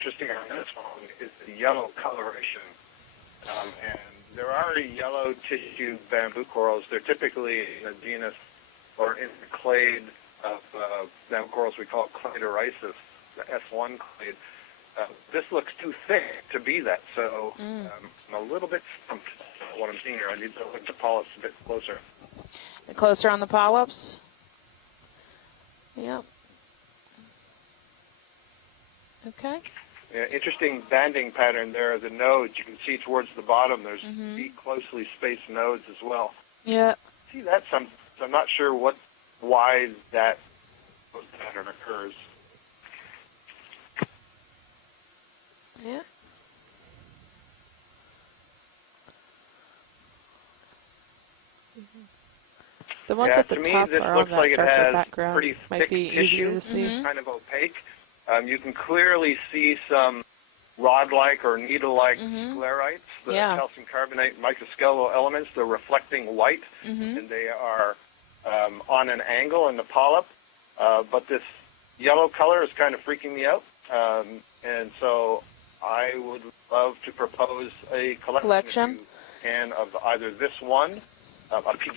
interesting on this one is the yellow coloration. And there are yellow tissue bamboo corals. They're typically in the genus or in the clade of bamboo corals we call cladorisis, the S1 clade. This looks too thick to be that, so I'm a little bit stumped at what I'm seeing here. I need to look at the polyps a bit closer. Closer on the polyps? Yep. Okay. Yeah, interesting banding pattern there. The nodes, you can see towards the bottom, there's deep, closely spaced nodes as well. Yeah. See that? So I'm not sure why that pattern occurs. Yeah. The ones at the top this are on looks that like it darker has background. pretty Might thick be tissue, easier to see. kind of opaque. You can clearly see some rod-like or needle-like sclerites, the calcium carbonate microskeletal elements. They're reflecting white, and they are on an angle in the polyp. But this yellow color is kind of freaking me out. And so I would love to propose a collection. If you can, of either this one,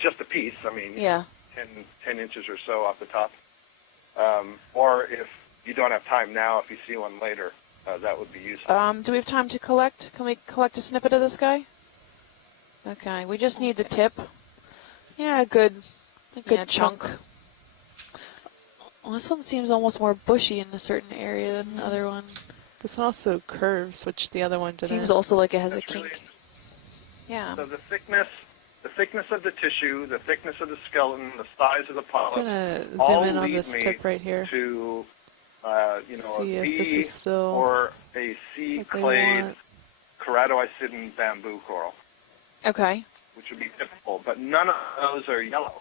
just a piece, I mean, 10 inches or so off the top. Or if you don't have time now, if you see one later, that would be useful. Do we have time to collect? Can we collect a snippet of this guy? Okay, we just need the tip. Yeah, a good chunk. Well, this one seems almost more bushy in a certain area than the other one. This one also curves, which the other one didn't. Seems also like it has a kink. Really, yeah. So the thickness of the tissue, the thickness of the skeleton, the size of the polyp, I'm gonna all zoom in on lead this me tip right here. to See a if this B is still or a C clade keratoicidin bamboo coral. Okay. Which would be typical, but none of those are yellow.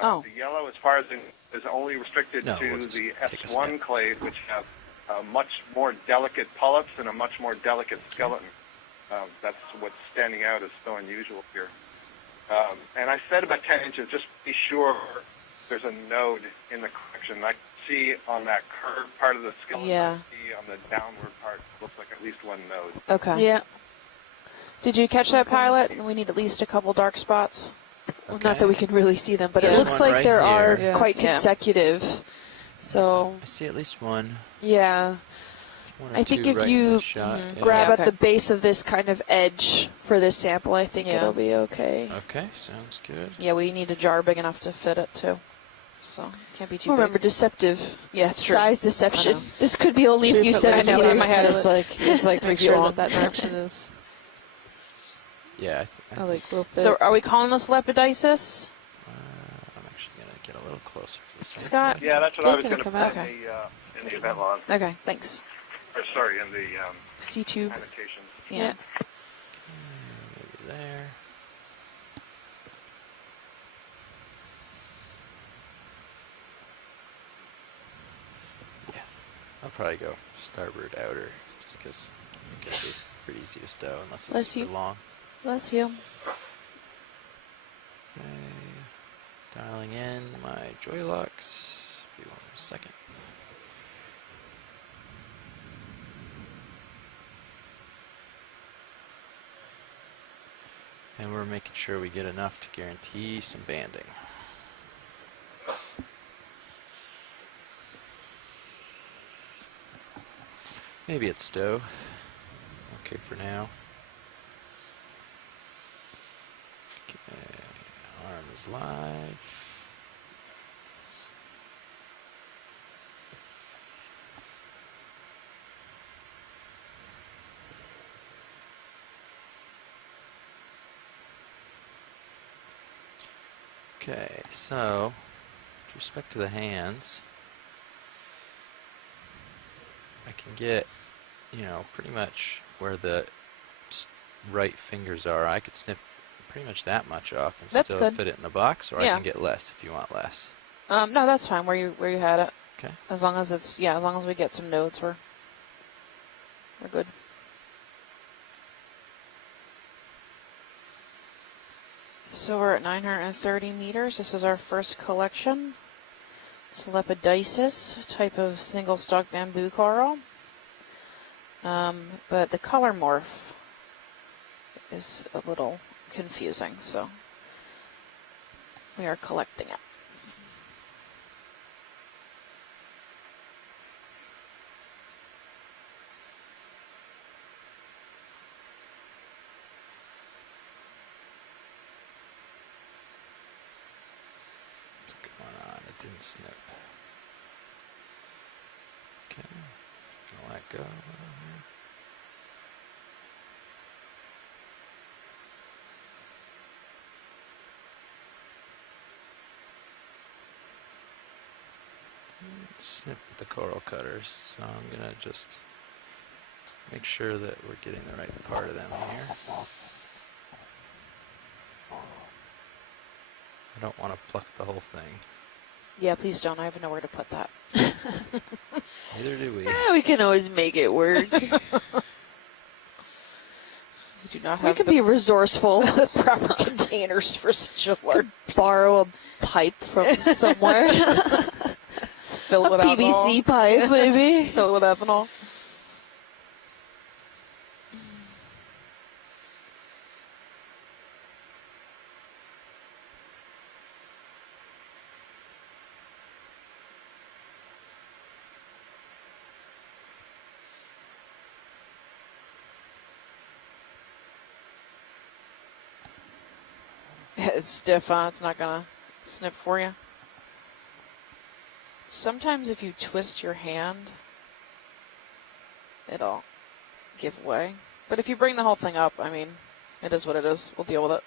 The yellow, as far as is only restricted to the S1 clade, which have much more delicate polyps and a much more delicate skeleton. That's what's standing out as so unusual here. And I said about 10 inches, just be sure there's a node in the collection. I see on that curved part of the skeleton, I see on the downward part, looks like at least one node. Okay. Yeah. Did you catch that, Pilot? We need at least a couple dark spots. Well, not that we can really see them, but it looks like right there are here. quite consecutive. So I see at least one. Yeah. I think if you grab at the base of this kind of edge for this sample, I think it'll be okay. Okay, sounds good. Yeah, we need a jar big enough to fit it too. So can't be too big. Remember, deceptive. Yeah, it's true. Size deception. This could be only a few centimeters. In my head, it's like 3 feet long. That direction is. Yeah. I like little. So are we calling this lepidisis? I'm actually gonna get a little closer for this. Scott? Yeah, that's what I was going to put okay. in the event log. Okay, thanks. Or sorry, in the C-tube. annotations. Yeah. Maybe there. Yeah, I'll probably go starboard outer, just because it can be pretty easy to stow unless it's super long. Bless you. Okay, dialing in my joy locks. Be 1 second. And we're making sure we get enough to guarantee some banding. Maybe it's stow. Okay for now. Okay, arm is live. Okay, so with respect to the hands, I can get, pretty much where the right fingers are. I could snip pretty much that much off and still fit it in the box, or I can get less if you want less. No, that's fine where you had it. Okay. As long as it's as long as we get some nodes, we're good. So we're at 930 meters. This is our first collection. It's Lepidisis, type of single stalk bamboo coral. But the color morph is a little confusing, so we are collecting it. What's going on? It didn't snip. Okay, I'll let go. Snip with the coral cutters, so I'm gonna just make sure that we're getting the right part of them here. I don't want to pluck the whole thing. Yeah, please don't. I have nowhere to put that. Neither do we. We can always make it work. We do not have we can be resourceful. proper containers for such a large. Borrow a pipe from somewhere. Fill it with PVC pipe, maybe. Fill it with ethanol. It's stiff, huh? It's not gonna snip for you. Sometimes if you twist your hand, it'll give way. But if you bring the whole thing up, I mean, it is what it is. We'll deal with it.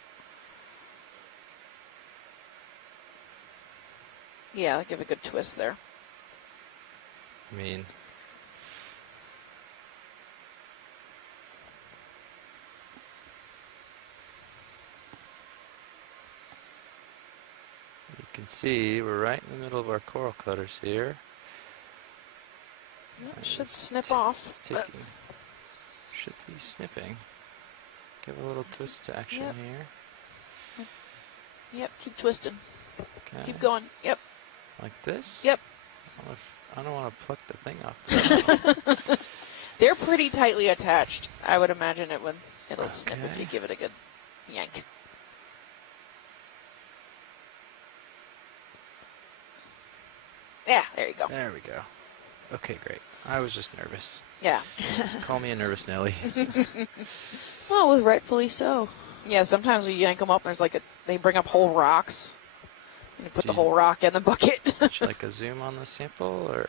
Yeah, give a good twist there. I mean, you can see we're right in the middle of our coral cutters here. Yeah, should snip off. Should be snipping. Give a little twist to action here. Yep, keep twisting. Okay. Keep going. Yep. Like this? Yep. I don't want to pluck the thing off. They're pretty tightly attached. I would imagine it'll snip if you give it a good yank. Yeah, there you go. There we go. Okay, great. I was just nervous. Yeah. Call me a nervous Nelly. Well, rightfully so. Yeah, sometimes we yank them up and they bring up whole rocks. And you put the whole rock in the bucket. Would you like a zoom on the sample, or?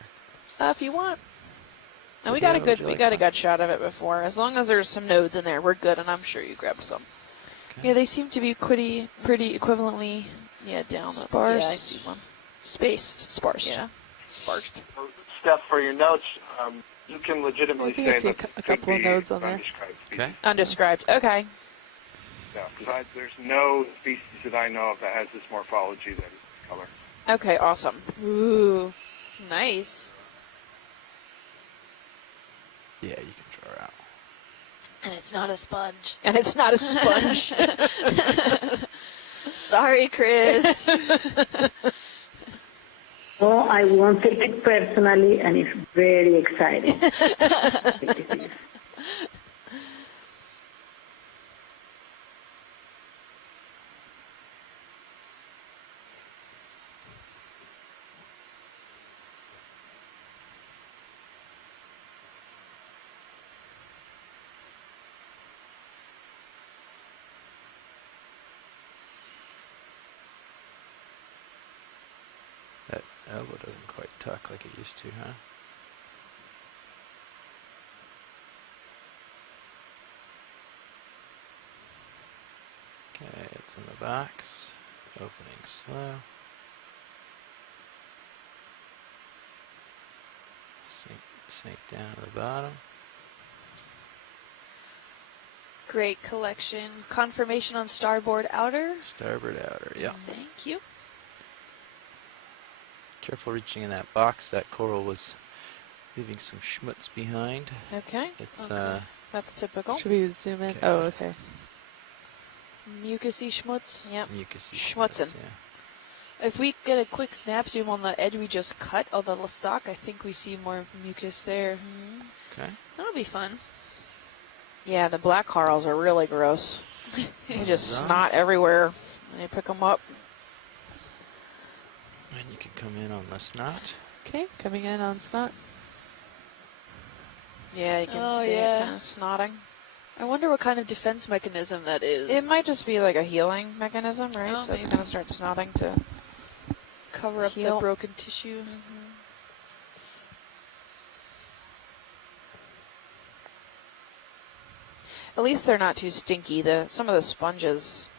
If you want. And we got a good shot of it before. As long as there's some nodes in there, we're good, and I'm sure you grabbed some. Okay. Yeah, they seem to be pretty equivalently down sparse. Yeah, I see one. Spaced, sparse. Yeah, sparse. Steph, for your notes, you can legitimately say that a couple of nodes on there. Okay. Undescribed. Okay. Yeah, because there's no species that I know of that has this morphology that is color. Okay, awesome. Ooh, nice. Yeah, you can draw out. And it's not a sponge. And it's not a sponge. Sorry, Chris. Oh, I wanted it personally, and it's very exciting. That elbow doesn't quite tuck like it used to, huh? Okay, it's in the box. Opening slow. Sink down to the bottom. Great collection. Confirmation on starboard outer. Starboard outer, yeah. Thank you. Careful reaching in that box. That coral was leaving some schmutz behind. Okay. It's that's typical. Should we zoom in? Okay. Oh, okay. Mucusy schmutz. Yep. mucusy Schmutzin'. Yeah. If we get a quick snap zoom on the edge we just cut of the stock, I think we see more mucus there. Okay. That'll be fun. Yeah, the black corals are really gross. They just snot everywhere when you pick them up. And you can come in on the snot. Okay, coming in on snot. Yeah, you can see it kind of snotting. I wonder what kind of defense mechanism that is. It might just be like a healing mechanism, right? Oh, so it's going to start snotting to cover up the broken tissue. At least they're not too stinky. Some of the sponges,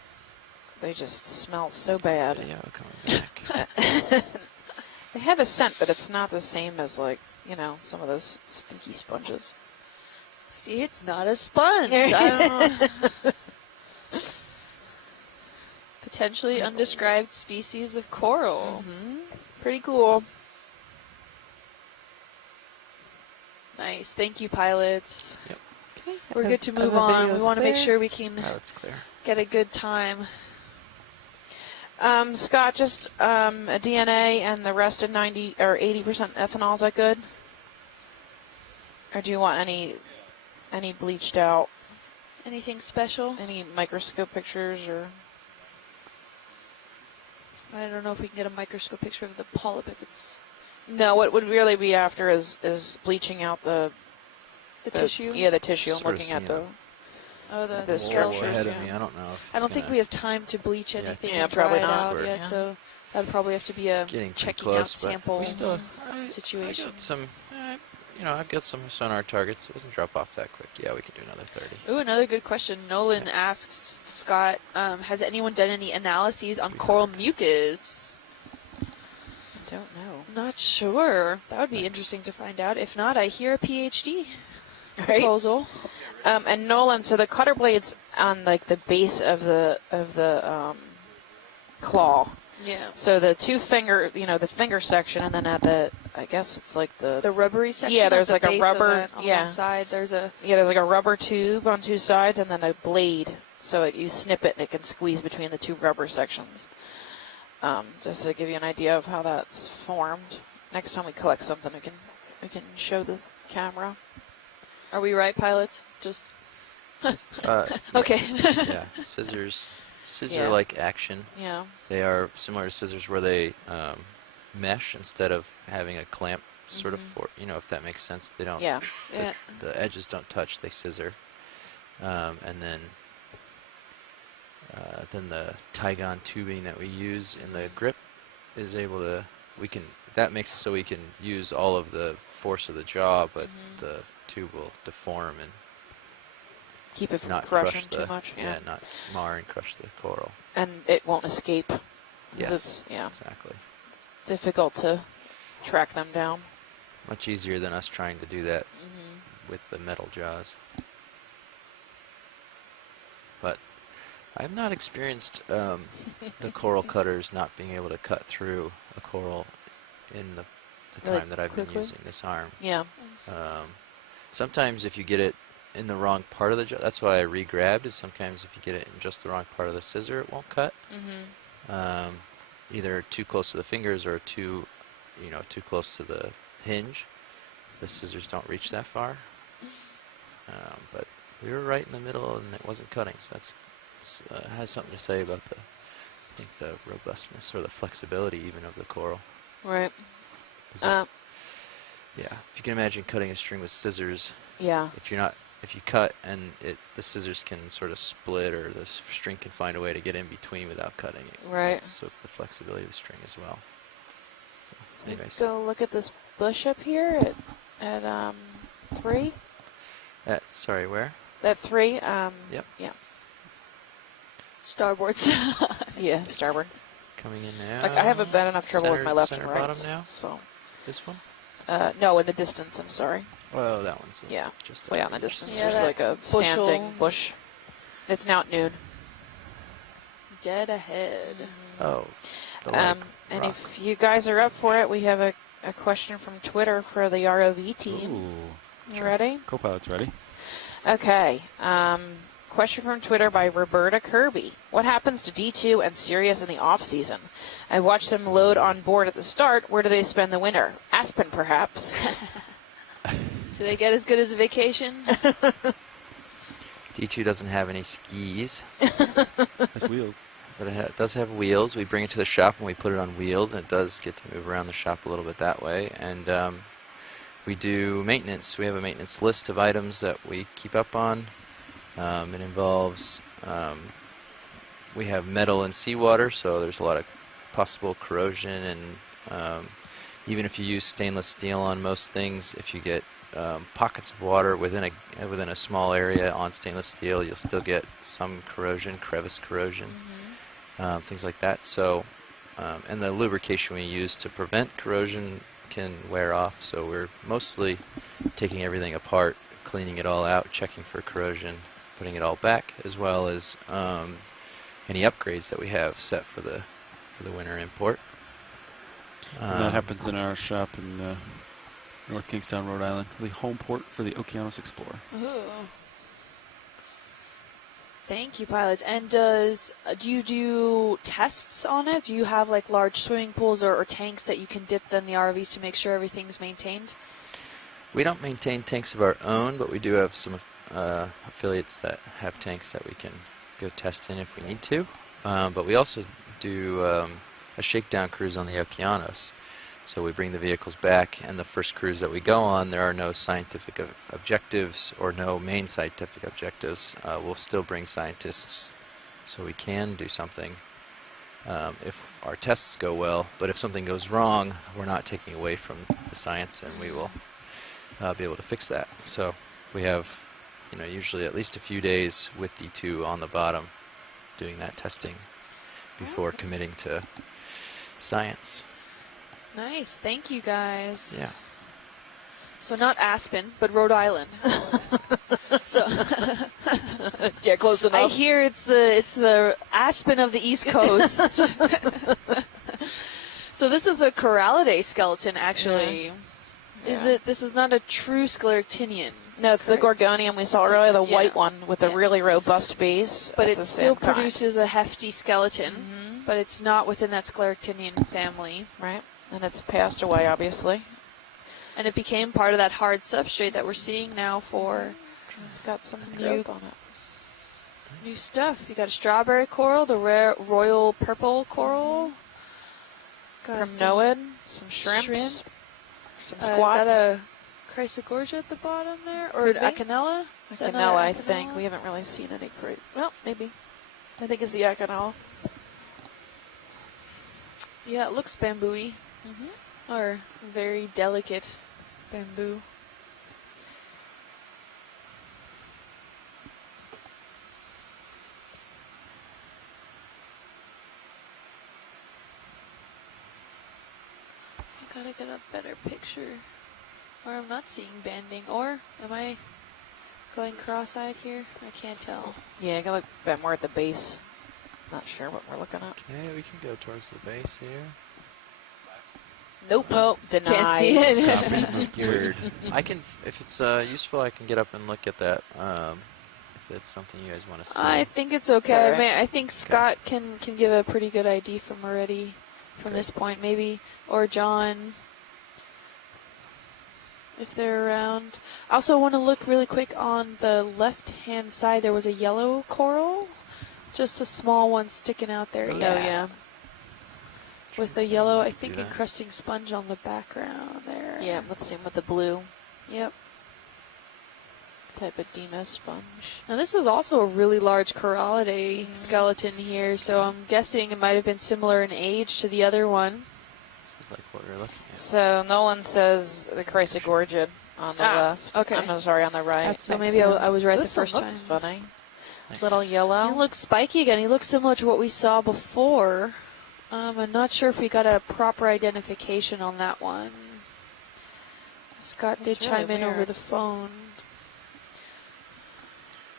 they just smell so bad. Yeah, coming back. They have a scent, but it's not the same as, like, you know, some of those stinky sponges. See, it's not a sponge. I don't know. Potentially undescribed species of coral. Pretty cool. Nice. Thank you, pilots. Yep. Okay, we're good to move on. We want to make sure we can get a good time. Scott, just a DNA and the rest of 90 or 80% ethanol. Is that good? Or do you want any bleached out? Anything special? Any microscope pictures or? I don't know if we can get a microscope picture of the polyp if it's. No, what would really be after is bleaching out the tissue. Yeah, the tissue. I'm Sort looking at the structures. Ahead of me. I don't know if I don't think we have time to bleach anything. Yeah, and probably dry it not. out yet, so that'd probably have to be a checking out sample situation. I've got some sonar targets. It doesn't drop off that quick. Yeah, we can do another 30. Ooh, another good question. Nolan asks Scott, has anyone done any analyses on coral mucus? I don't know. Not sure. That would be interesting to find out. If not, I hear a PhD proposal. And Nolan, so the cutter blade's on like the base of the claw. Yeah. So the two finger, the finger section, and then at I guess it's like the rubbery section. Yeah, there's like a rubber. On one side, there's like a rubber tube on two sides, and then a blade. So you snip it, and it can squeeze between the two rubber sections. Just to give you an idea of how that's formed. Next time we collect something, we can show the camera. Are we right, pilots? Just okay. Yeah, scissor-like action. Yeah. They are similar to scissors where they mesh instead of having a clamp sort of for, if that makes sense. They don't. Yeah. The edges don't touch. They scissor, and then the Tygon tubing that we use in the grip is able to. That makes it so we can use all of the force of the jaw, but the tube will deform and keep it from not crushing too much. Yeah, not mar and crush the coral. And it won't escape. Yes, it's exactly. Difficult to track them down. Much easier than us trying to do that with the metal jaws. But I've not experienced the coral cutters not being able to cut through a coral in the time that I've been using this arm. Yeah. Sometimes if you get it in the wrong part of the jaw, that's why I re-grabbed, is sometimes if you get it in just the wrong part of the scissor, it won't cut. Either too close to the fingers or too close to the hinge. The scissors don't reach that far. But we were right in the middle and it wasn't cutting, so that's has something to say about the robustness or the flexibility even of the coral. Right. If you can imagine cutting a string with scissors. Yeah. If you cut and the scissors can sort of split, or the string can find a way to get in between without cutting it. Right. So it's the flexibility of the string as well. So anyways, go look at this bush up here at 3. Sorry, where? At 3. Yep. Yeah. Starboard side. Yeah, starboard. Coming in now. Like I haven't had enough trouble with my left and right. Bottom now. So. This one? No, in the distance. I'm sorry. Well, that one's just way out in the distance. Yeah, there's like a standing bush. It's now at noon. Dead ahead. Oh. And if you guys are up for it, we have a question from Twitter for the ROV team. Ooh. You ready? Co-pilot's ready. Okay. Question from Twitter by Roberta Kirby. What happens to D2 and Sirius in the off-season? I've watched them load on board at the start. Where do they spend the winter? Aspen, perhaps. Do they get as good as a vacation? D2 doesn't have any skis. Has wheels. But it does have wheels. We bring it to the shop and we put it on wheels, and it does get to move around the shop a little bit that way. And we do maintenance. We have a maintenance list of items that we keep up on. It involves, we have metal and seawater, so there's a lot of possible corrosion, and even if you use stainless steel on most things, if you get pockets of water within a small area on stainless steel, you'll still get some corrosion, crevice corrosion, things like that. So, and the lubrication we use to prevent corrosion can wear off. So we're mostly taking everything apart, cleaning it all out, checking for corrosion, putting it all back, as well as any upgrades that we have set for the winter import. And that happens in our shop in North Kingstown, Rhode Island, the home port for the Okeanos Explorer. Ooh. Thank you, pilots. And do you do tests on it? Do you have like large swimming pools or tanks that you can dip in the ROVs to make sure everything's maintained? We don't maintain tanks of our own, but we do have some affiliates that have tanks that we can go test in if we need to. But we also do a shakedown cruise on the Okeanos. So we bring the vehicles back, and the first cruise that we go on, there are no scientific objectives or no main scientific objectives. We'll still bring scientists so we can do something if our tests go well. But if something goes wrong, we're not taking away from the science, and we will be able to fix that. So we have, usually at least a few days with D2 on the bottom doing that testing before committing to science. Nice. Thank you, guys. Yeah. So not Aspen, but Rhode Island. So yeah, close enough. I hear it's the Aspen of the East Coast. So this is a Corallidae skeleton, actually. Yeah. This is not a true Scleractinian. No, it's the Gorgonium we saw earlier, the white one with a really robust base. But it still produces a hefty skeleton, but it's not within that Scleractinian family. Right. And it's passed away, obviously. And it became part of that hard substrate that we're seeing now for... It's got some growth on it. New stuff. You got a strawberry coral, the rare royal purple coral. From Noed, some shrimps, some squats. Is that a Chrysogorgia at the bottom there? Or Acanella? Acanella, I think. We haven't really seen any well, maybe. I think it's the Acanella. Yeah, it looks bamboo-y. Or very delicate bamboo. I gotta get a better picture. Or I'm not seeing banding. Or am I going cross-eyed here? I can't tell. Yeah, I gotta look a bit more at the base. Not sure what we're looking at. Okay, we can go towards the base here. Nope. Oh, denied. Can't see it. Obscured. I can, if it's useful, I can get up and look at that. If it's something you guys want to see. I think it's okay. I mean, I think Scott can give a pretty good ID from already from this point, maybe, or John, if they're around. I also want to look really quick on the left-hand side. There was a yellow coral, just a small one sticking out there. Oh yeah. With a yellow, I think, encrusting sponge on the background there. Yeah, same with the blue. Yep. Type of Dino sponge. Now this is also a really large Corallidae skeleton here, so I'm guessing it might have been similar in age to the other one. This is like what we're looking at. So Nolan says the Chrysogorgia on the left. Okay. I'm sorry, on the right. So maybe I was right the first time. This looks funny. Little yellow. He looks spiky again. He looks similar to what we saw before. I'm not sure if we got a proper identification on that one. Scott did chime in over the phone.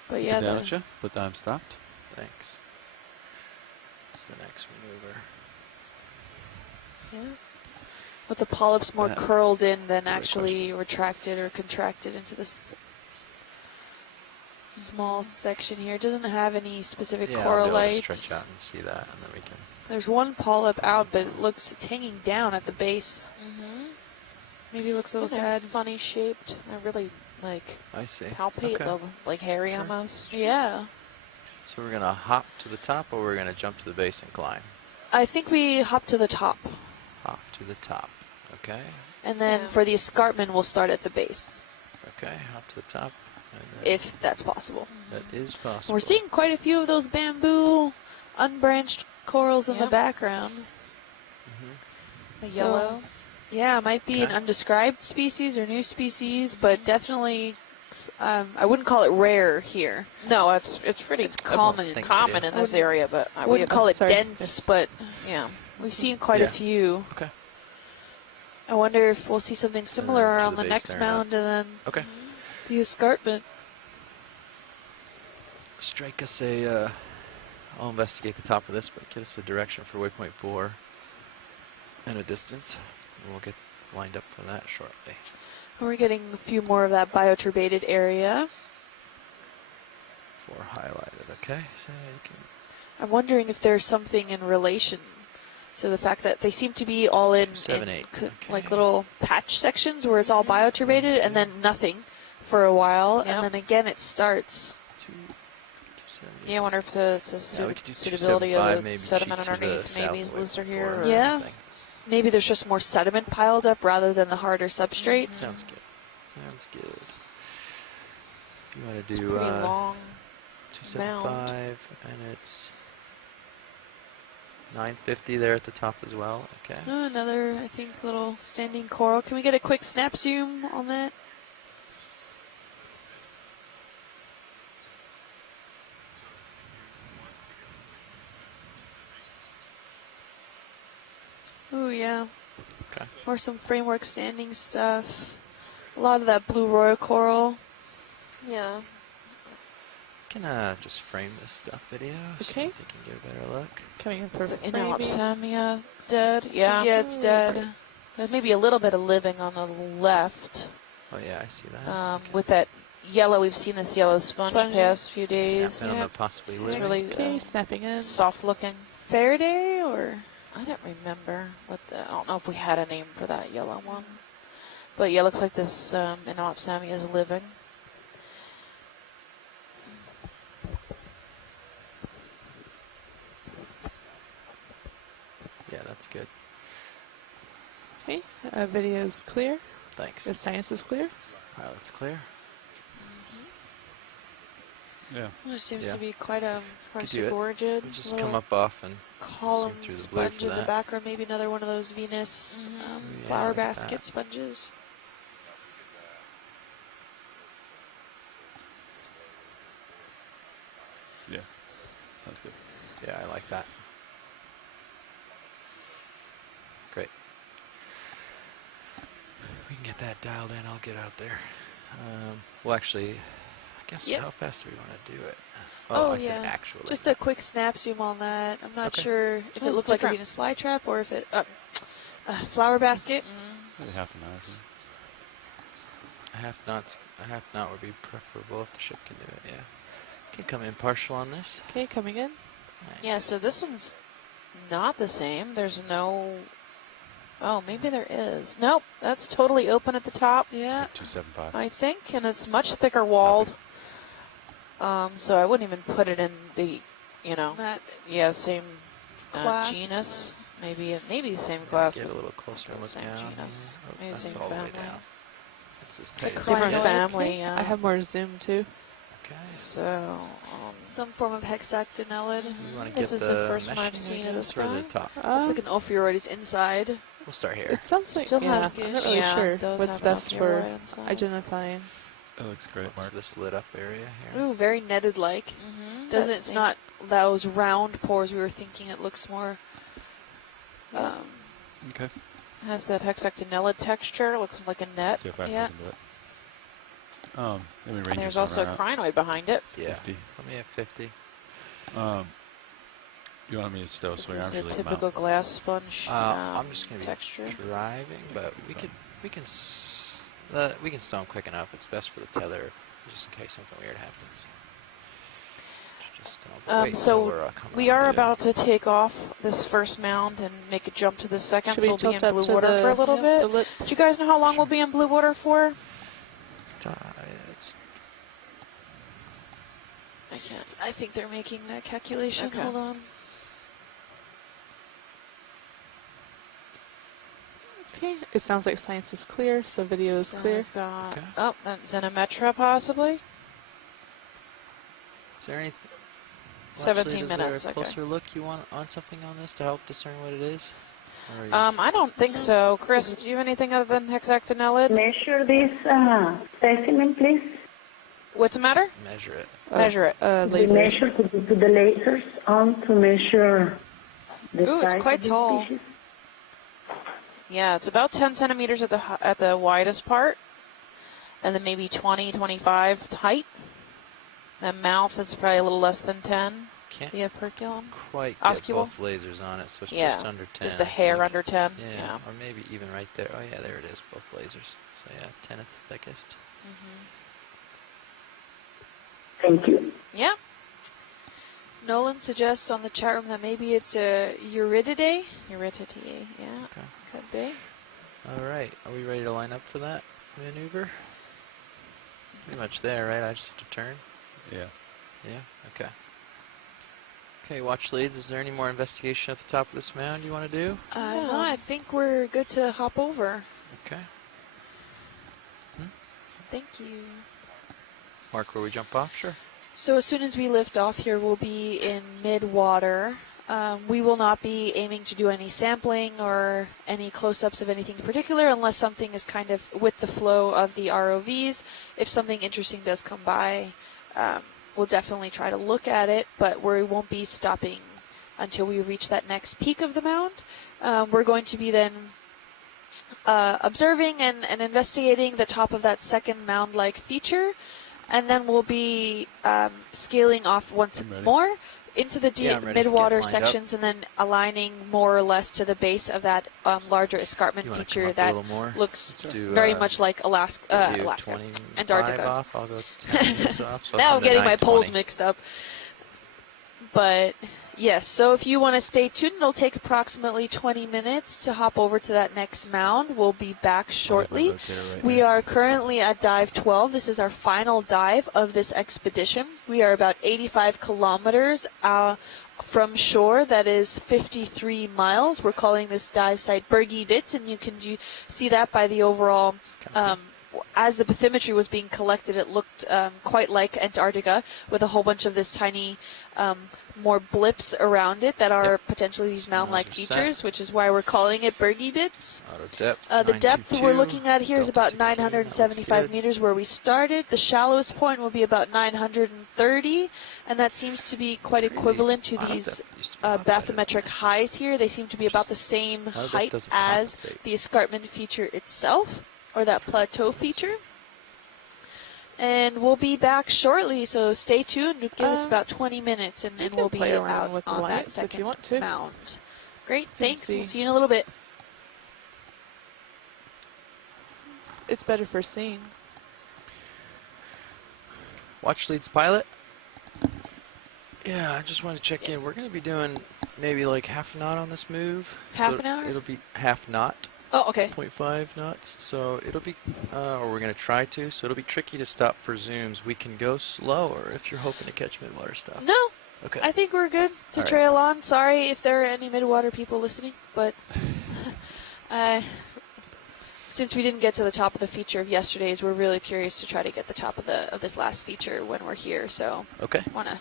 But yeah, but I'm stopped. Thanks. That's the next maneuver. Yeah. With the polyps more curled in than actually retracted or contracted into this small section here. It doesn't have any specific coralites. I'll be able to stretch out and see that, and then we can. There's one polyp out, but it's hanging down at the base. Maybe it looks a little sad. Funny shaped. I really I see. palpate the like hairy almost. Yeah. So we're gonna hop to the top, or we're gonna jump to the base and climb? I think we hop to the top. Hop to the top. Okay. And then for the escarpment, we'll start at the base. Okay, hop to the top. If that's possible. That is possible. We're seeing quite a few of those bamboo, unbranched corals in the background. The yellow. Yeah, it might be an undescribed species or new species, but definitely, I wouldn't call it rare here. No, it's pretty common in this area, but I wouldn't call it dense, but we've seen quite a few. Okay. I wonder if we'll see something similar on the next mound, and then the escarpment. Strike us a. I'll investigate the top of this, but get us a direction for waypoint 4 and a distance. And we'll get lined up for that shortly. We're getting a few more of that bioturbated area. 4 highlighted, okay. So you can. I'm wondering if there's something in relation to the fact that they seem to be all in, 7, 8. Like little patch sections where it's all bioturbated and then nothing for a while, and then again it starts. Yeah, I wonder if the suitability of the sediment underneath maybe is looser here. Yeah, maybe there's just more sediment piled up rather than the harder substrate. Sounds good. Sounds good. You want to do pretty long 275, and it's 950 there at the top as well. Okay. Another, I think, little standing coral. Can we get a quick snap zoom on that? Ooh, yeah. Okay. Or some framework standing stuff. A lot of that blue royal coral. Yeah. Can just frame this stuff video so they can get a better look. Coming in for Inalopsamia dead. Yeah. Yeah, it's dead. There's maybe a little bit of living on the left. Oh yeah, I see that. With that yellow, we've seen this yellow sponge past few days. Snapping possibly It's living. really snapping in. Soft looking. Faraday or? I don't remember what I don't know if we had a name for that yellow one. But yeah, looks like this Inalopsamia is living. Yeah, that's good. Okay, video is clear. Thanks. The science is clear. Pilot's clear. Yeah. There seems to be quite a gorget. Just come up off and column through the sponge in the background. Maybe another one of those Venus flower basket sponges. Yeah, sounds good. Yeah, I like that. Great. We can get that dialed in. I'll get out there. Well, actually, I guess how fast do we want to do it? Oh, I said actually. Just a quick snap zoom on that. I'm not sure if it looked like a Venus flytrap or if it flower basket. Maybe half an hour. A half knot would be preferable if the ship can do it. Yeah. Can come in partial on this. Okay, coming in. Yeah, so this one's not the same. There's no. Oh, maybe there is. Nope, that's totally open at the top. Yeah. 275. I think, and it's much thicker walled. So I wouldn't even put it in the, same class. Genus. Maybe same class. Get a little closer and look same down. genus. Oh, Maybe that's same all the way family. down. It's this Different family. I have more zoom too. Okay. So some form of hexactinellid. This is the first one I've seen of this or the guy. top. Looks like an ophiuroides inside. We'll start here. It sounds like Still has I'm not really sure what's best for inside. identifying. That looks great. Mark this lit up area here. Ooh, very netted like. Doesn't it's not those round pores we were thinking. It looks more. Okay. Has that hexactinellid texture. Looks like a net. See how fast I can do it. There's also a crinoid behind it. Yeah. 50. Let me have 50. You want me to still swing This arms is or a leave them typical out? glass sponge I'm just going to texture. be driving, but we can stow them quick enough. It's best for the tether, just in case something weird happens. Just wait so until we're coming we up. are about to take off this first mound and make a jump to the second. Should so we we'll be in tilt blue up to water for a little bit. Do you guys know how long we'll be in blue water for? It's I can't. I think they're making that calculation. Okay. Hold on. Okay, it sounds like science is clear, so video is clear. We've got, Okay. oh, Xenometra possibly. Is there any? 17 Is minutes. there a Okay. closer look you want on something on this to help discern what it is? Or are you I don't think so. Chris, do you have anything other than hexactinellid? Measure this specimen, please. What's the matter? measure it. Measure it. We Lasers. measure to put the lasers on to measure the Ooh, size it's quite of the tall. species. Yeah, it's about 10 centimeters at the widest part, and then maybe 20, 25 height. The mouth is probably a little less than 10. Can't The operculum. quite get Oscule? both lasers on it, so it's Yeah, just under 10. just a hair I think. under 10. Yeah, or maybe even right there. Oh yeah, there it is, both lasers. So yeah, 10 at the thickest. Thank you. Yeah. Nolan suggests on the chat room that maybe it's a Eurididae. Eurytidae, yeah. Okay. Could be. All right, are we ready to line up for that maneuver? Pretty much there, right? I just have to turn. Yeah. Yeah. Okay. Okay, watch leads. Is there any more investigation at the top of this mound you want to do? No, I think we're good to hop over. Okay. Thank you. Mark where we jump off? Sure. So as soon as we lift off here, we'll be in mid-water. We will not be aiming to do any sampling or any close-ups of anything in particular unless something is kind of with the flow of the ROVs. If something interesting does come by, we'll definitely try to look at it, but we won't be stopping until we reach that next peak of the mound. We're going to be then observing and investigating the top of that second mound-like feature, and then we'll be scaling off once more into the mid-water sections and then aligning more or less to the base of that larger escarpment feature that looks very much like Alaska, Antarctica. Off. I'll go 10 meters off. So now I'm getting my 9:20. poles mixed up. But yes, so if you want to stay tuned, it'll take approximately 20 minutes to hop over to that next mound. We'll be back shortly. We are currently at dive 12. This is our final dive of this expedition. We are about 85 kilometers from shore. That is 53 miles. We're calling this dive site Bergy Bits, and you can see that by the overall as the bathymetry was being collected, it looked quite like Antarctica with a whole bunch of this tiny more blips around it that are potentially these mound-like features, which is why we're calling it Bergy Bits. The depth we're looking at here is about 975 meters where we started. The shallowest point will be about 930, and that seems to be quite equivalent to these bathymetric highs here. They seem to be about the same height as the escarpment feature itself, or that plateau feature. And we'll be back shortly, so stay tuned. Give us about 20 minutes, and we'll be out on that second mound. Great, thanks. We'll see you in a little bit. It's better for seeing. Watch leads pilot. Yeah, I just want to check in. We're going to be doing maybe like half a knot on this move. Half an hour? It'll be half knot. Oh, okay. 0.5 knots. So it'll be, or we're going to try to. So it'll be tricky to stop for zooms. We can go slower if you're hoping to catch midwater stuff. No. Okay. I think we're good to trail on. Sorry if there are any midwater people listening, but since we didn't get to the top of the feature of yesterday's, we're really curious to try to get the top of this last feature when we're here. So okay. Want to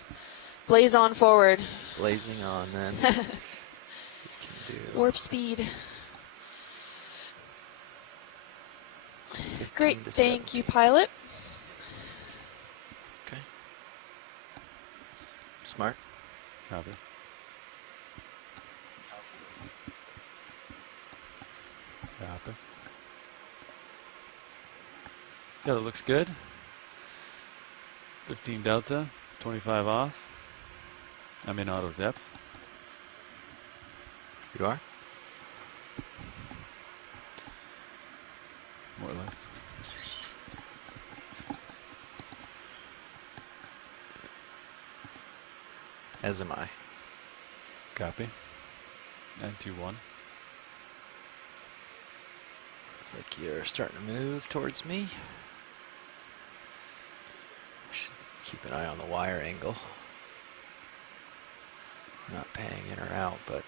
blaze on forward. Blazing on then. Warp speed. Great, thank you, pilot. Okay. Smart. Copy. Copy. Yeah, that looks good. 15 delta, 25 off. I'm in auto depth. You are? More or less. As am I. Copy. 921. Looks like you're starting to move towards me. Should keep an eye on the wire angle. Not paying in or out, but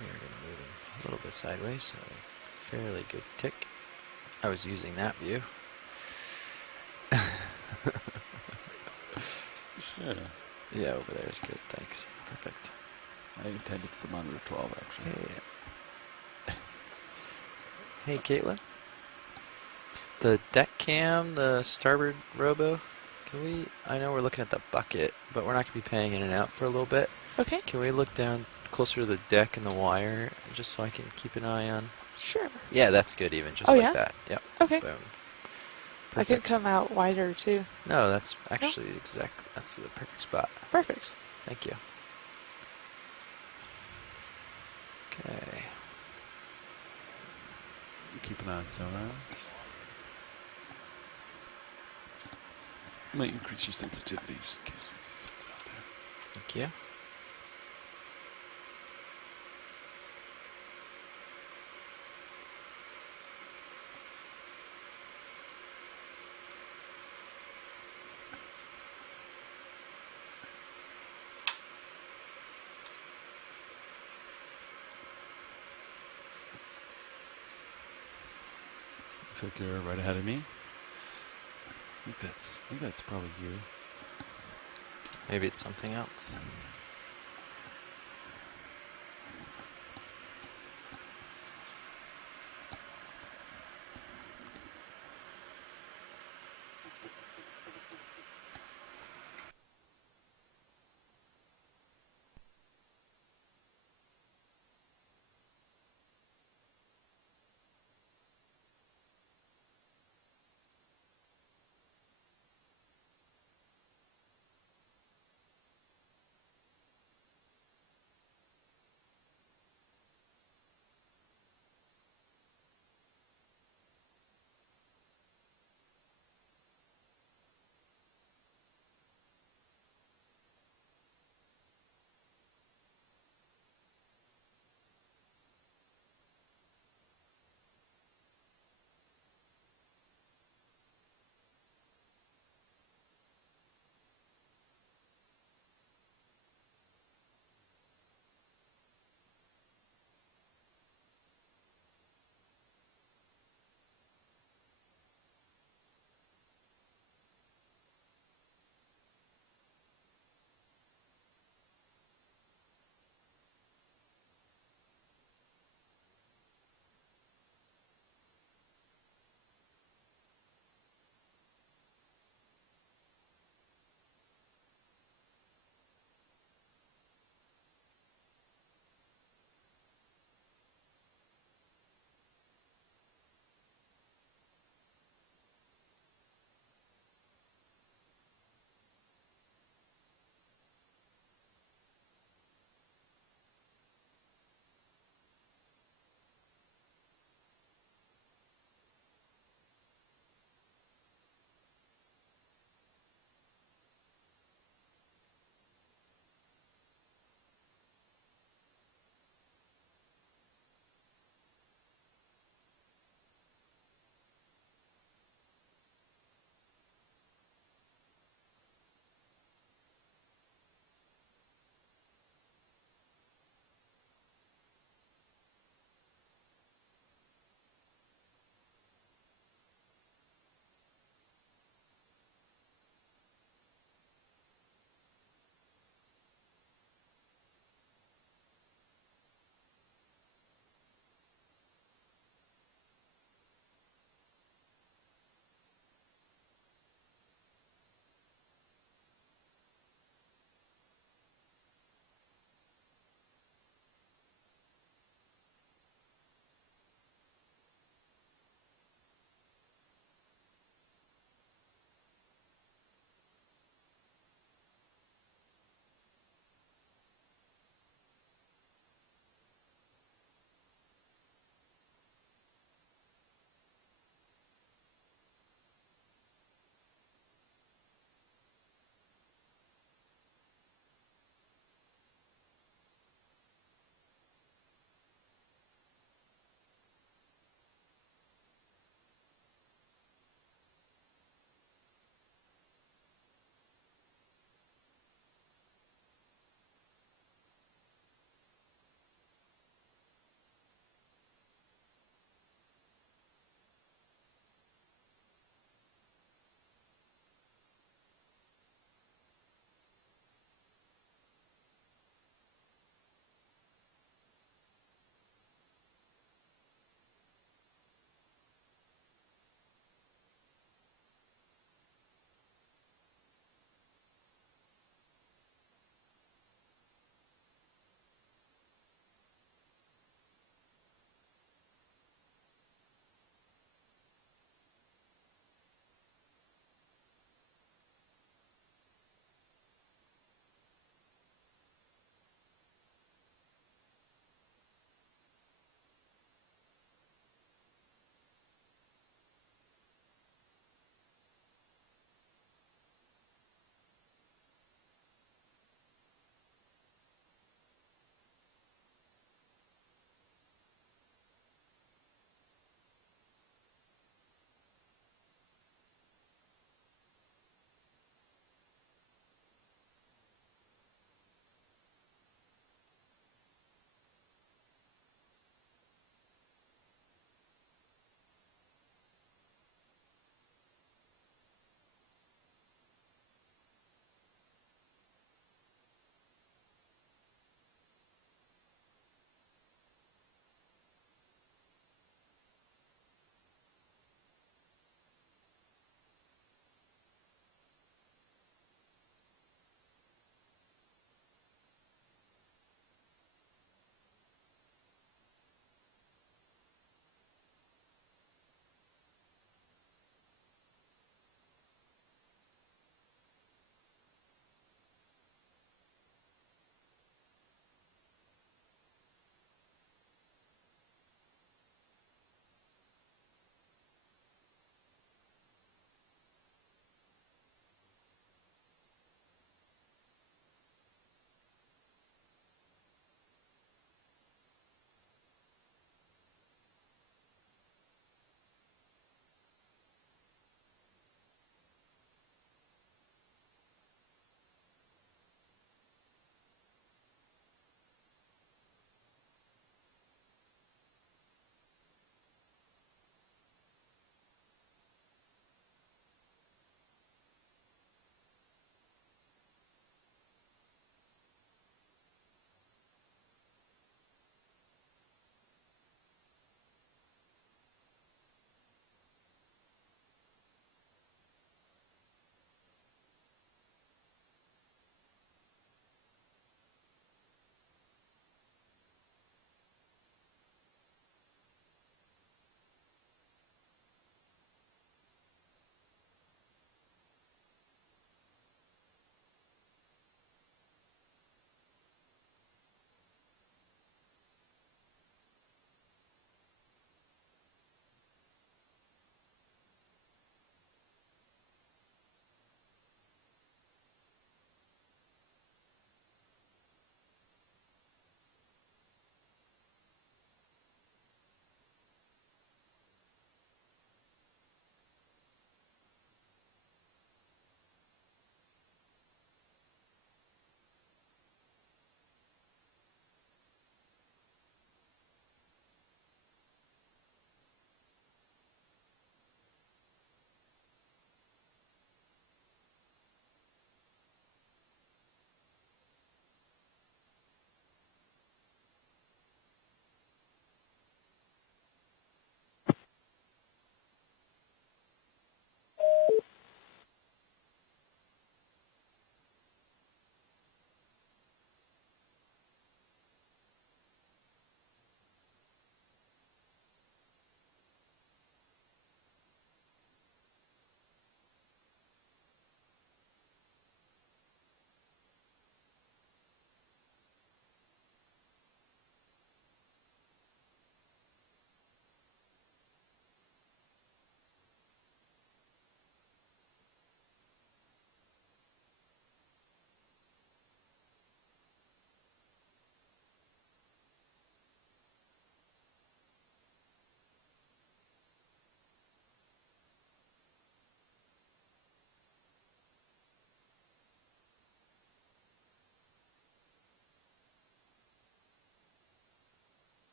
we are going to move a little bit sideways, so fairly good tick. I was using that view. Sure. Yeah, over there is good, thanks. Perfect. I intended for monitor 12, actually. Hey, Caitlin. The deck cam, the starboard robo, can we, I know we're looking at the bucket, but we're not going to be paying in and out for a little bit. Okay. Can we look down closer to the deck and the wire, just so I can keep an eye on? Sure. Yeah, that's good even, just like that. Yep. Okay. Boom. Perfect. I can come out wider too. No, that's actually that's the perfect spot. Perfect. Thank you. Okay. Keep an eye on sonar. Might increase your sensitivity just in case we see something out there. Thank you. Looks like you're right ahead of me. I think that's probably you. Maybe it's something else.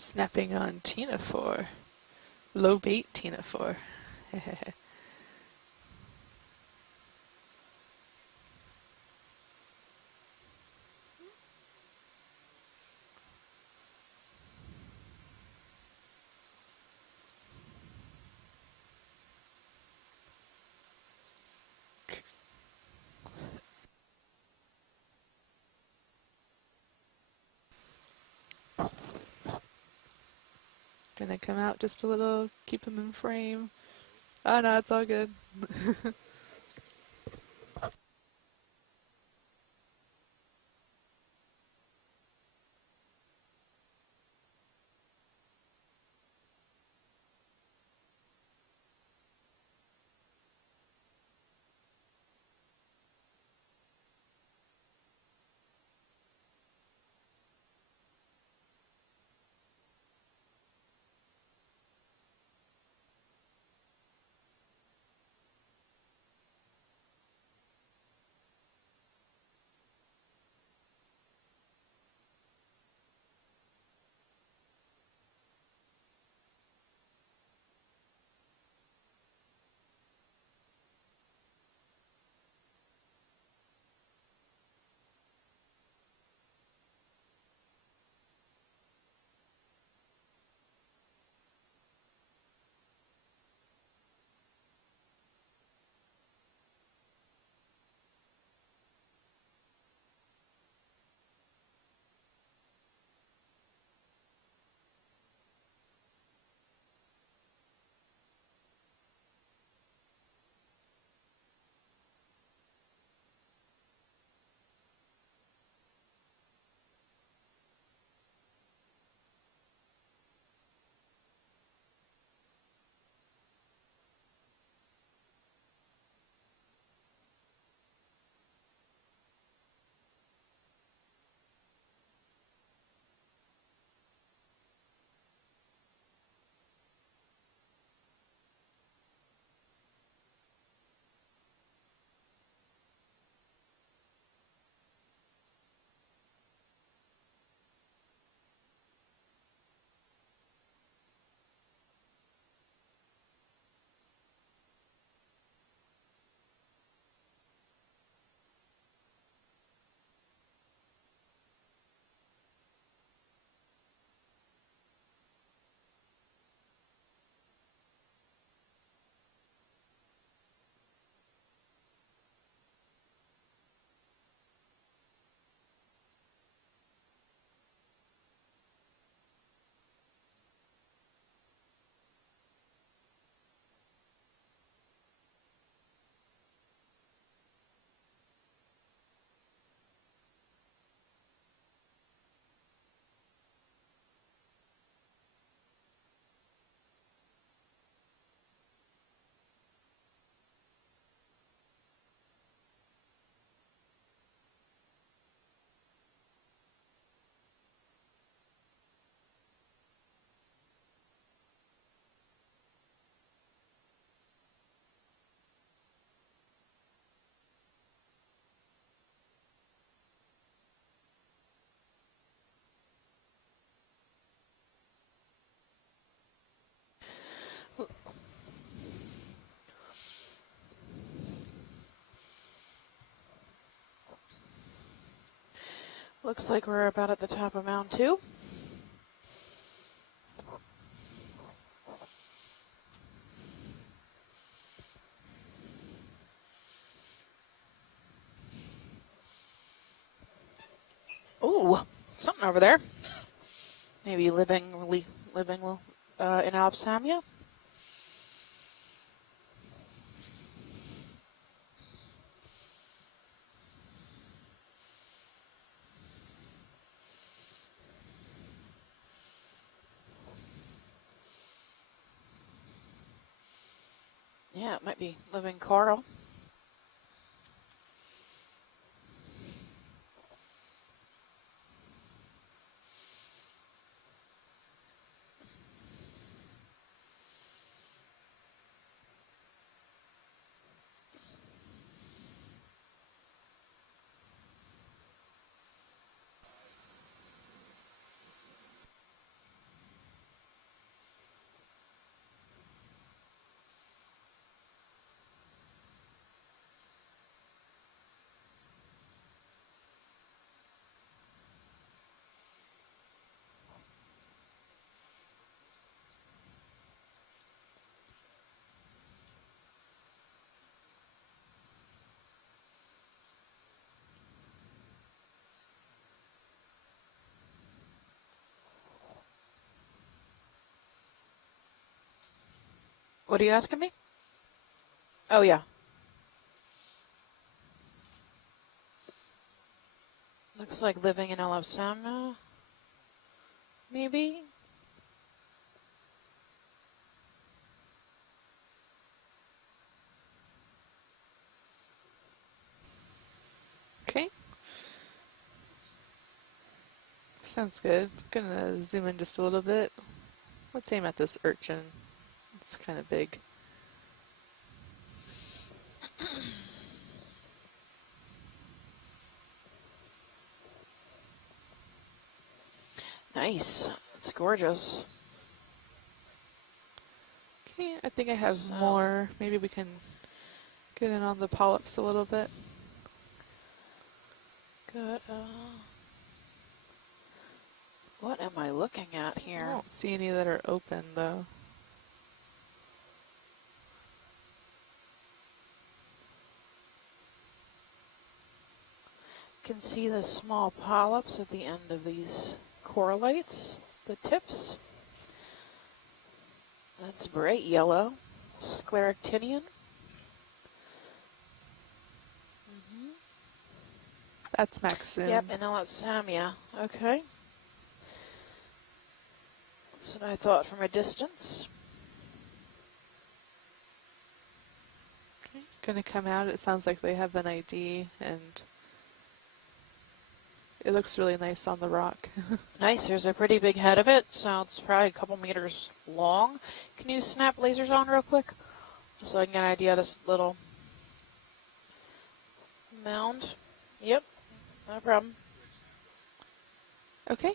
Snapping on Tina 4. Low bait Tina 4. Gonna come out just a little, keep him in frame. Oh no, it's all good. Looks like we're about at the top of mound 2. Ooh, something over there. Maybe living in Alpsamia. Yeah, it might be living coral. What are you asking me? Oh, yeah. Looks like living in Alabama, maybe? Okay. Sounds good. Gonna zoom in just a little bit. Let's aim at this urchin. It's kind of big. Nice. It's gorgeous. Okay, I think I have more. Maybe we can get in on the polyps a little bit. Good. What am I looking at here? I don't see any that are open, though. Can see the small polyps at the end of these corallites, the tips. That's bright yellow, scleractinian. That's Maxim. Yep, and now it's Samia. Okay. That's what I thought from a distance. Okay. Gonna come out. It sounds like they have an ID, and it looks really nice on the rock. Nice. There's a pretty big head of it, so it's probably a couple meters long. Can you snap lasers on real quick? So I can get an idea of this little mound. Yep. No problem. Okay.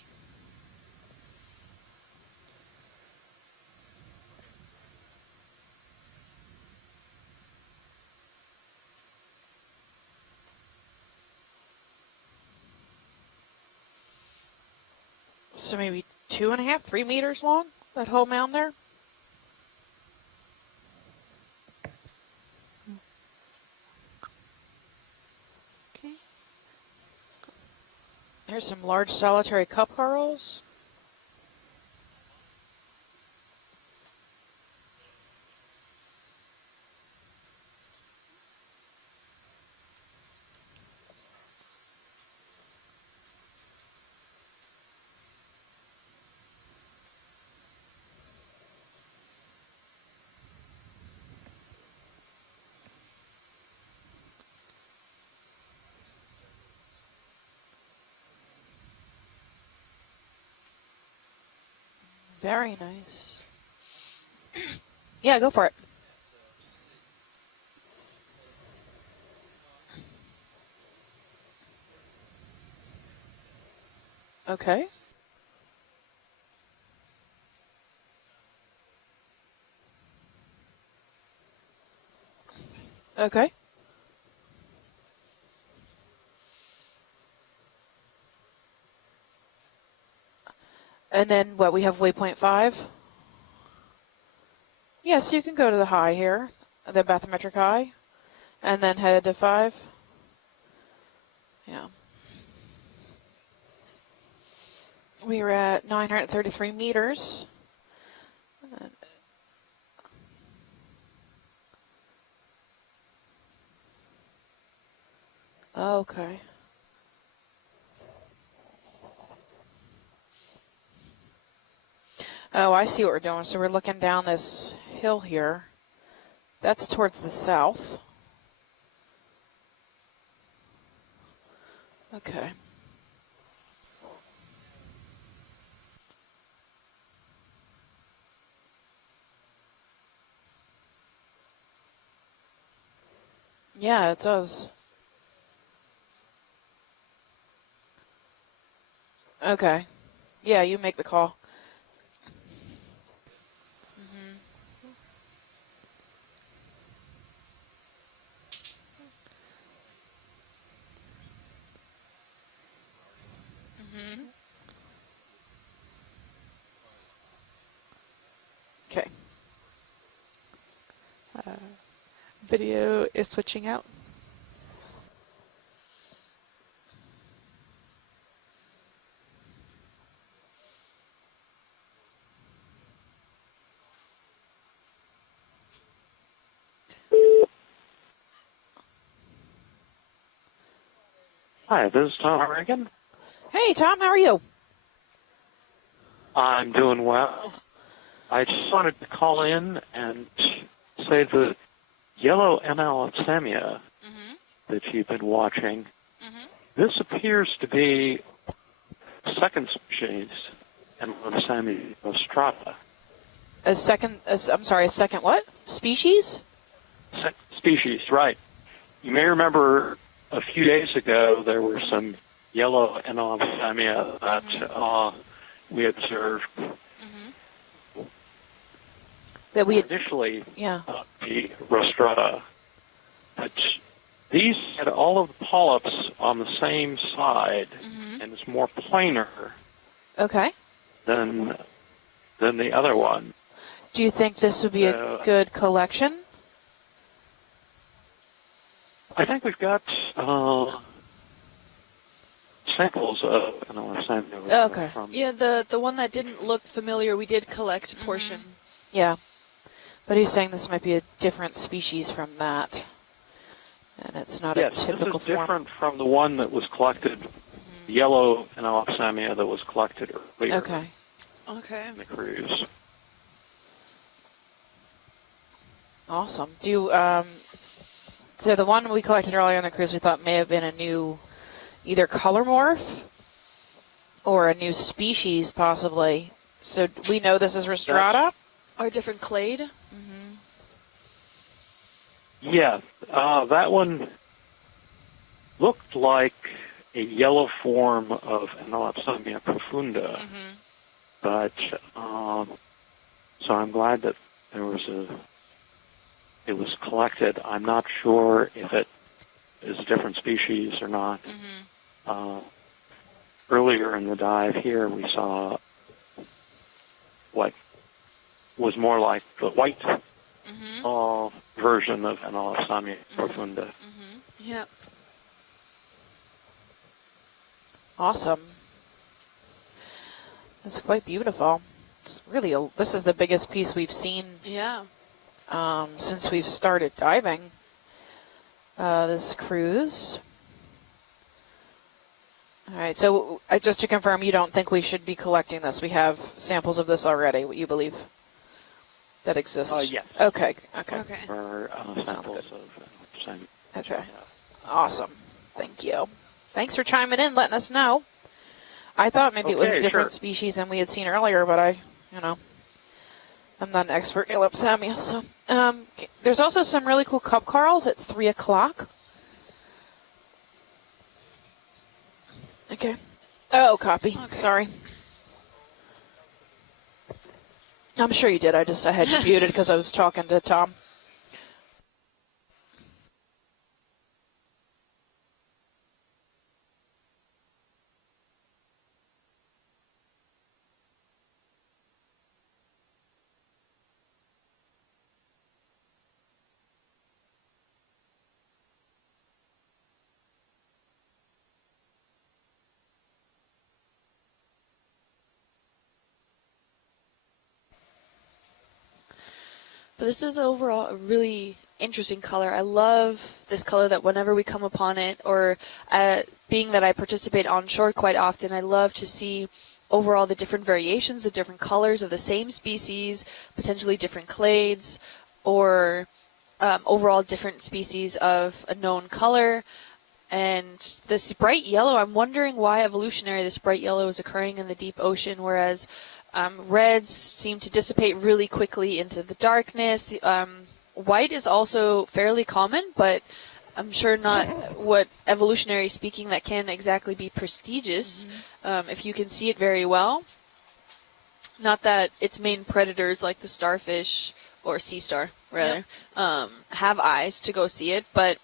So maybe 2.5, 3 meters long, that whole mound there. Okay. There's some large solitary cup corals. Very nice. Yeah, go for it. Okay. Okay. And then what, we have waypoint 5? Yes, you can go to the high here, the bathymetric high, and then head to 5. Yeah. We are at 933 meters. Okay. Oh, I see what we're doing. So we're looking down this hill here. That's towards the south. Okay. Yeah, it does. Okay. Yeah, you make the call. Okay. Video is switching out. Hi, this is Tom Reagan. Hey, Tom, how are you? I'm doing well. I just wanted to call in and say the yellow Analopsamia that you've been watching, this appears to be a second species, Analopsamia rostrata. A second what? Species? Second species, right. You may remember a few days ago there were some yellow Analopsamia that we observed. That we initially the rostrata. But these had all of the polyps on the same side, and it's more planar. Okay. Than the other one. Do you think this would be a good collection? I think we've got samples of Analopsamia. Okay. Yeah, the one that didn't look familiar, we did collect a portion. Yeah. But he's saying this might be a different species from that. And it's not a typical this is form. Different from the one that was collected, the yellow Analopsamia that was collected earlier. Okay. In the cruise. Awesome. Do you, so the one we collected earlier on the cruise we thought may have been a new either color morph or a new species possibly. So we know this is rostrata? Or a different clade? Yeah, that one looked like a yellow form of Analopsamia profunda, but so I'm glad that it was collected. I'm not sure if it is a different species or not. Earlier in the dive here, we saw what was more like the white version of Analopsamia profunda. Yep. Awesome. It's quite beautiful. It's really this is the biggest piece we've seen. Yeah. Since we've started diving this cruise. All right, so just to confirm, you don't think we should be collecting this? We have samples of this already, what you believe that exists? Yes. Okay. For Sounds good. Okay. Awesome. Thank you. Thanks for chiming in, letting us know. I thought maybe it was a different species than we had seen earlier, but I'm not an expert in Analopsamia, so. There's also some really cool cup corals at 3 o'clock. Okay. Oh, copy. Okay. Sorry. I'm sure you did. I had you muted because I was talking to Tom. But this is overall a really interesting color. I love this color that whenever we come upon it, or being that I participate on shore quite often, I love to see overall the different variations of different colors of the same species, potentially different clades, or overall different species of a known color. And this bright yellow, I'm wondering why evolutionary this bright yellow is occurring in the deep ocean, whereas reds seem to dissipate really quickly into the darkness. White is also fairly common, but I'm sure not what evolutionary speaking that can exactly be prestigious if you can see it very well. Not that its main predators like the starfish or sea star rather have eyes to go see it, but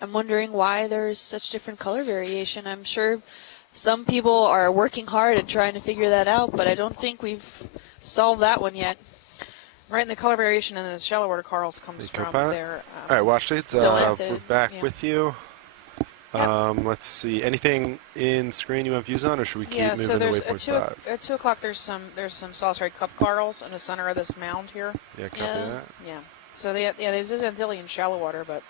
I'm wondering why there's such different color variation. I'm sure some people are working hard and trying to figure that out, but I don't think we've solved that one yet. Right, and the color variation in the shallow water corals comes from their... All right, watch dates. We're back with you. Let's see. Anything in screen you have views on, or should we keep moving to waypoint 5? At 2 o'clock, there's some solitary cup corals in the center of this mound here. Yeah, copy that. Yeah. So there's Antillian shallow water, but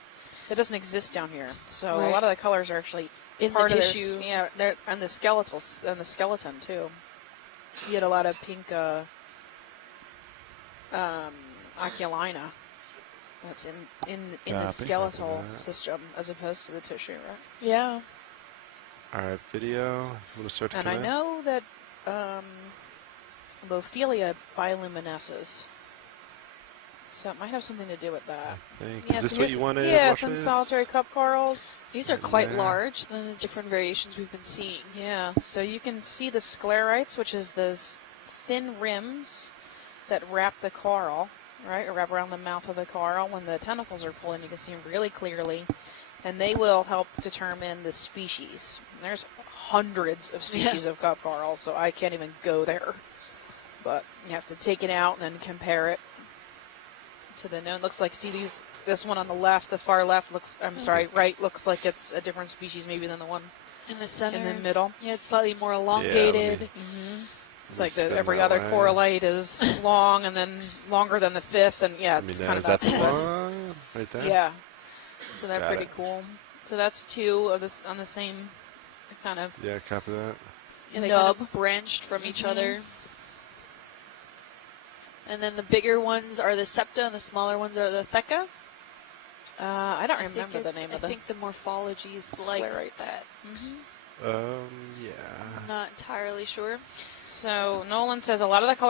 it doesn't exist down here. So a lot of the colors are actually in the tissue. Yeah, and the skeleton too. You had a lot of pink oculina. That's in the skeletal system as opposed to the tissue, right? Yeah. All right, video. You want to start to And come I in? know that Lophelia bioluminesces. So it might have something to do with that. I think. Yeah, Is this what you wanted? Yeah, some solitary cup corals. These are quite large than the different variations we've been seeing. Yeah, so you can see the sclerites, which is those thin rims that wrap the coral, right, or wrap around the mouth of the coral. When the tentacles are pulled in, you can see them really clearly, and they will help determine the species. There's hundreds of species of cup coral, so I can't even go there. But you have to take it out and then compare it to the known. Looks like, see this one on the left, the far left looks, right, looks like it's a different species maybe than the one in the center. In the middle. Yeah, it's slightly more elongated. It's like every other corallite is long and then longer than the fifth, and it's kind of that one right there? Yeah. So they're pretty cool. So that's two of this on the same kind of. Yeah, copy that. Yeah, they kind of branched from each other. And then the bigger ones are the septa, and the smaller ones are the theca. I don't remember the name of them. I think the morphology is like that. Yeah. I'm not entirely sure. So Nolan says a lot of the colors